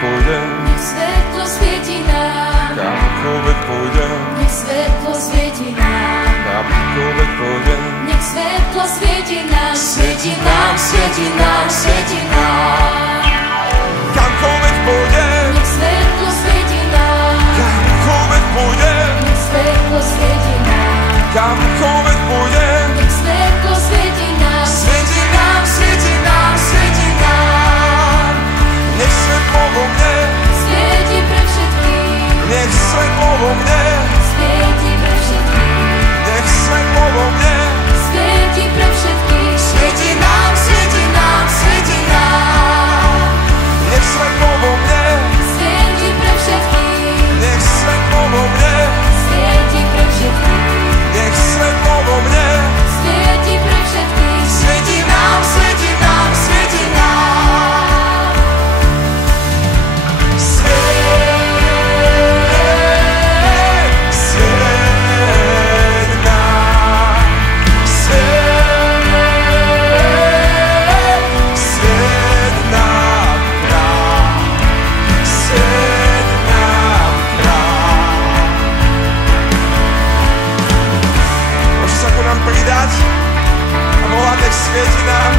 pôjdem, nech svetlo svieti nám. kamkoľvek pôjdem, Nech svetlo svieti nám. kamkoľvek pôjdem. Nech svetlo svieti nám. Svieti nám, svieti nám, svieti nám. Kamkoľvek pôjdem, Nech svetlo svieti nám. kamkoľvek pôjdem, Nech svetlo svieti nám. kamkoľvek pôjdem. Nech svetlo svieti nám. Svieti nám, svieti nám, svieti nám. Nech svetlo vo mne, Svieti pre všetkých. nech svetlo vo mne, Svieti pre všetkých. nech svetlo vo mne. Svieti pre všetkých. Svieti nám, svieti nám, svieti nám. Nech svetlo vo mne, Svieti pre všetkých. nech svetlo vo mne, Svieti pre všetkých. nech svetlo vo mne. Svieti pre všetkých. Svieti nám, svieti nám, svieti nám. Sviet nám, sviet nám král, sviet nám král. Môžeš sa ku nám pridať a volať, nech svieti nám.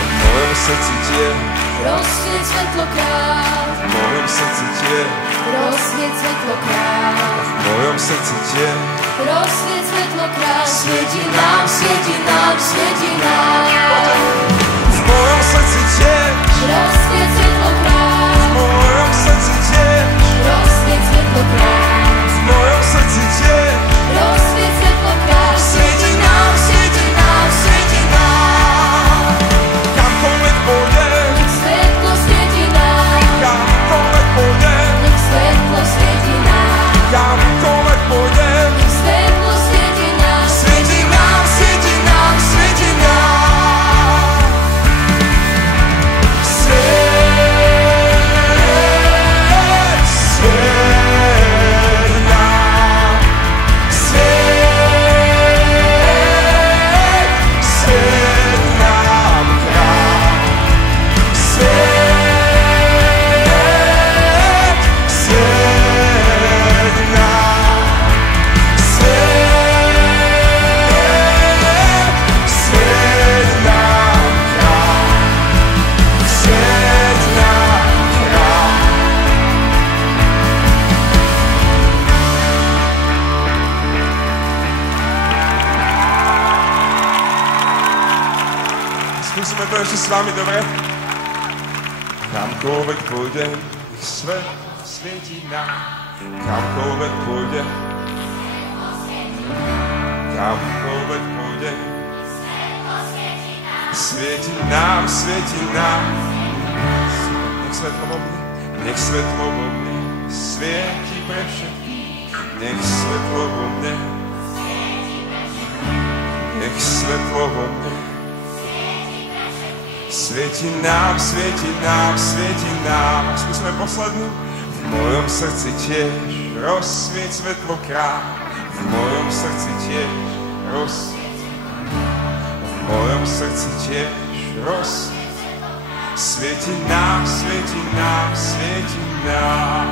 V mojom srdci tieň, Rozsvieť svetlo kráľ. v mojom srdci tieň, Rozsvieť svetlo kráľ. v mojom srdci tieň. Rozsvieť svetlo kráľ. Svieti nám, svieti nám, svieti nám. V mojom srdci tieň, Rozsvieť svetlo kráľ. v mojom srdci tieň, Rozsvieť svetlo kráľ. v mojom srdci tieň. Rozsvieť svetlo kráľ. Svieti nám, svieti nám, svieti nám. Kamkoľvek pôjdem, Nech svetlo svieti nám. kamkoľvek pôjdem, Nech svetlo svieti nám. kamkoľvek pôjdem. Nech svetlo svieti nám. Svieti nám, svieti nám, svieti nám. Sviet, sviet nám. Sviet, sviet nám král. Sviet, sviet nám. Sviet nám král. Sviet nám král. Skúsime to ešte s vami, dobre? Kamkoľvek pôjdem, nech svet svieti nám. Kamkoľvek pôjdem, kamkoľvek pôjdem, svieti nám, svieti nám. Nech svetlo vo mne, nech svetlo vo mne, svieti pre všetkých. Nech svetlo vo mne, nech svetlo vo mne. Svieti nám, svieti nám, svieti nám. A skúsme poslednú. V mojom srdci tiež rozsvieť svetlo kráľ. V mojom srdci tiež rozsvieť. V mojom srdci tiež rozsvieť. Svieti nám, svieti nám, svieti nám.